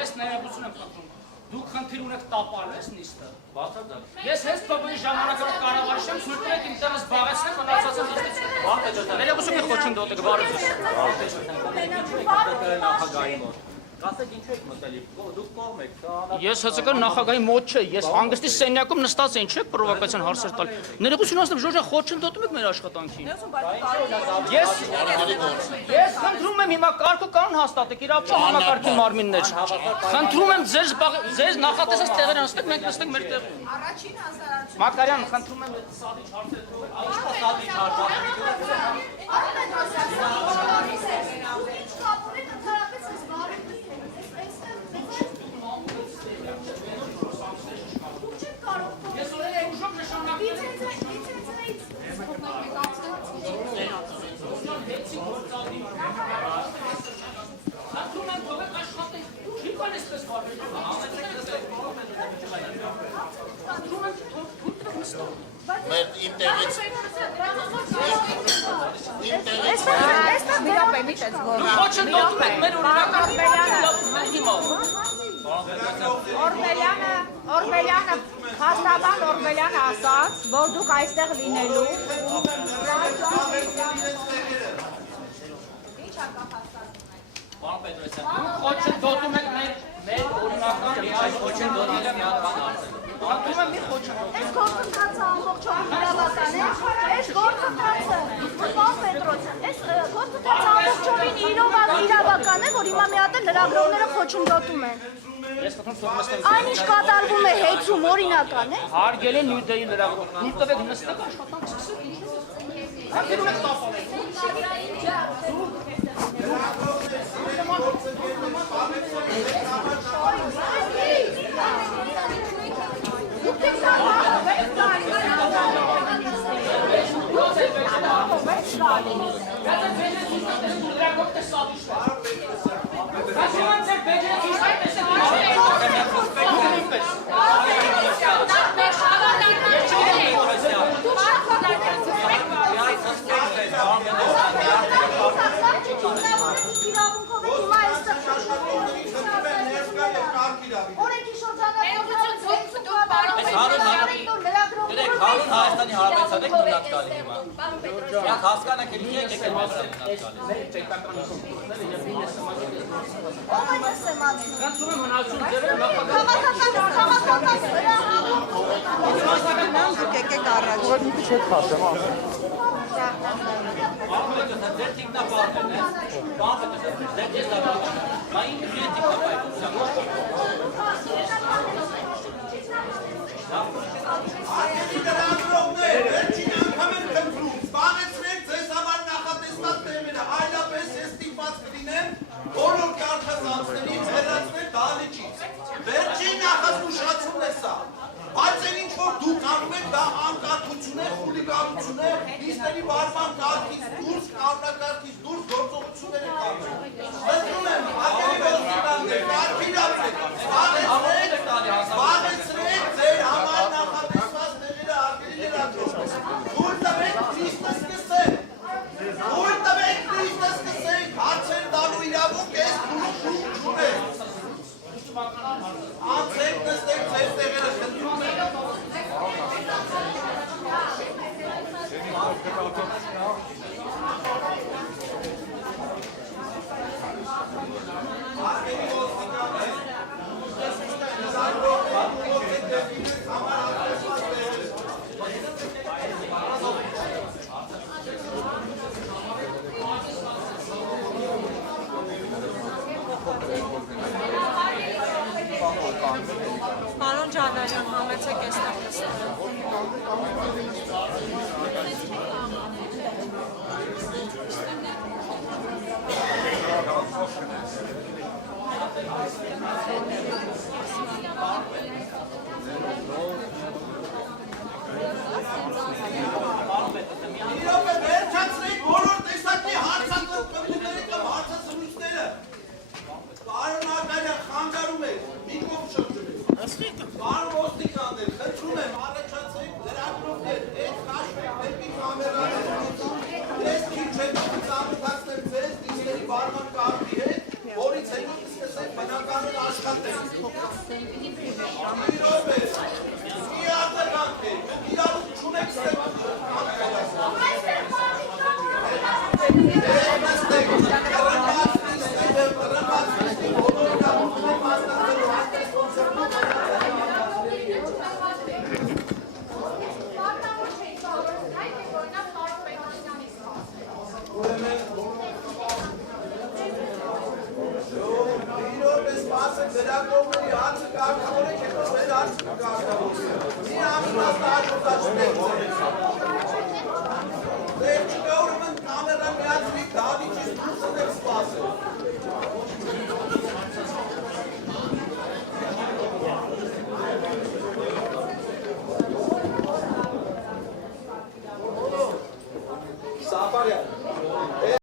Ես ներողություն եմ խնդրում։ Դուք խնդիր ունեք տապալես նիստը։ Ես հենց փոքրի ժամանակով կառավարիչեմ ցույց տալու իմ տեղը զբաղեցնեմ մնացածը նստեցին։ Ներողություն եք խոչին դոտը գարուց։ Ասեք ինչ եք մտելի, դուք կողմ եք, ես հծկը նախագահի մոտ չէ, ես հանգստի սենյակում նստած են, չէ՞, պրովոկացիան հարցեր տալ։ Ներողություն ասեմ, Ժոժա, խոչընդոտում եք մեր աշխատանքին։ Ես խնդրում եմ հիմա կարգ ու կանոն հաստատեք, իրավապաշտ համակարգի մարմիններ։ Խնդրում եմ ձեր նախատեսած տեղերը նստեք, մենք նստենք մեր տեղում։ Առաջին հասարակություն։ Մակարյան, խնդրում եմ սադիչ հարցեր Օրբելյանը, հաստաբան Օրբելյանը ասաց, որ դուք այստեղ լինելու։ Ինչ ակապ հաստատում եք։ Դուք խոչընդոտում եք մեր օրինական այս խոչընդոտները մի հատ բան արել։ Խնդրում եմ մի խոչընդոտ։ Այս գործընթացը ամբողջովին իրավական է, այս գործընթացը, պարոն Պետրոսյան, այս գործընթացը ամբողջովին իրավական է, որ հիմա մի հատ լրագրողները խոչընդոտում են։ Այնինչ կատարվում է հեծում օրինական է։ Հարգել են նյութերի լրագրող։ Դուք տվեք նստեք աշխատանք սկսեք ինչ։ Խնդրում եք տապալեք։ Հայաստանի Հանրապետության եք մնաց գալի հիմա։ Յակ հասկանանք էլ ինչ եք մնաց գալի։ Խնդրում եմ մնացում ձեր եկեք առաջ։ Ձեր տիկնապարն է, ձեր ես դավարում, բա ինքը ձեր Լրագրողներ, վերջին անգամ եմ խնդրում, զբաղեցրեք ձեզ համար նախատեսված տեղերը, այլապես ես ստիպված կլինեմ բոլոր կարգազանցներից հեռացնել դահլիճից։ Վերջին նախազգուշացումն է սա, բայց այն ինչ որ դուք անում եք, դա անկարգություն է, խուլիգանություն է, նիստերի վարման կարգից դուրս, կանոնակարգից դուրս գործողություններ եք անում։ Խնդրում եմ, ակելի ոստիկաններ, կարգ իրացրեք, զբաղեցրեք ձեր համար նախատեսված տեղերը, ակելի լրագրողներ։ Թույլ տվեք նիստը սկսենք, թույլ տվեք նիստը սկսենք, հարցեր տալու իրավունք ես չունեք։ Անցեք նստեք ձեր տեղերը, խնդրում եմ։ Պարոն Ջանարյան, համեցեք այստեղ նստել։ Իրոք է վերջացրեք բոլոր տեսակի հարցակրկվումները կամ հարցասրույցները։ Պարոն Ակարյան, խանգարում եք, մի կողմ շրջում եք։ Պարոն ոստիկան, ծրագրողների հարցը կարգավորեք, հետո մեր հարցը կարգավորեք։ Մի ամենաստ հաջորդաշտեք ձեզ։ Դեր չկա ուրեմն կամերա միացրի դավիճից դուրսն եք սպասել։ Սապարյան